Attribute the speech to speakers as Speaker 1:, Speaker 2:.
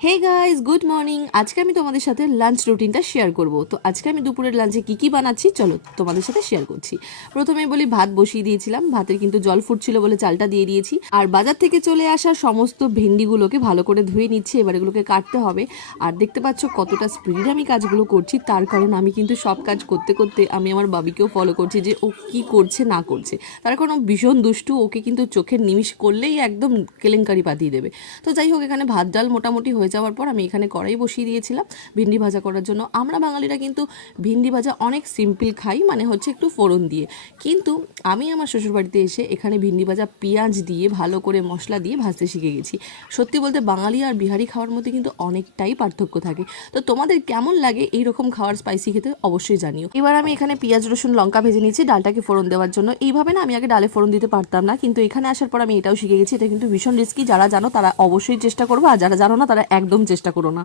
Speaker 1: Hey guys good morning আজকে আমি তোমাদের সাথে লাঞ্চ রুটিনটা শেয়ার করব। তো আজকে আমি দুপুরের লাঞ্চে কী কী বানাচ্ছি, চলো তোমাদের সাথে শেয়ার করছি। প্রথমে বলি, ভাত বসিয়ে দিয়েছিলাম। ভাতের কিন্তু জল ফুটছিল বলে চালটা দিয়ে দিয়েছি। আর বাজার থেকে চলে আসা সমস্ত ভেন্ডিগুলোকে ভালো করে ধুয়ে নিচ্ছি, এবার এগুলোকে কাটতে হবে। আর দেখতে পাচ্ছ কতটা স্পিড আমি কাজগুলো করছি, তার কারণ আমি কিন্তু সব কাজ করতে করতে আমি আমার বাবিকেও ফলো করছি যে ও কি করছে, না করছে। তার কারণ ভীষণ দুষ্টু, ওকে কিন্তু চোখের নিমিষ করলেই একদম কেলেঙ্কারি পাতিয়ে দেবে। তো যাই হোক, এখানে ভাত, ডাল মোটামুটি হয়ে যাওয়ার পর আমি এখানে কড়াই বসিয়ে দিয়েছিলাম ভিন্ডি ভাজা করার জন্য। আমরা বাঙালিরা কিন্তু ভিন্ডি ভাজা অনেক সিম্পল খাই মানে হচ্ছে একটু ফোড়ন দিয়ে। কিন্তু আমি আমার শ্বশুরবাড়িতে এসে এখানে ভিন্ডি ভাজা পেঁয়াজ দিয়ে ভালো করে মশলা দিয়ে ভাজতে শিখে গেছি। সত্যি বলতে বাঙালি আর বিহারি খাওয়ার মধ্যে কিন্তু অনেকটাই পার্থক্য থাকে। তো তোমাদের কেমন লাগে এই রকম খাওয়ার স্পাইসি খেতে অবশ্যই জানিও। এবার আমি এখানে পেঁয়াজ, রসুন, লঙ্কা ভেজে নিয়েছি, ডালটাকে ফোড়ন দেওয়ার জন্য। এইভাবে না আমি আগে ডালে ফোড়ন দিতে পারতাম না, কিন্তু এখানে আসার পর আমি এটাও শিখে গেছি, এটা কিন্তু ভীষণ রিস্কি যারা জানো তারা অবশ্যই চেষ্টা করব, আর যারা জানো না তারা একদম চেষ্টা করো না।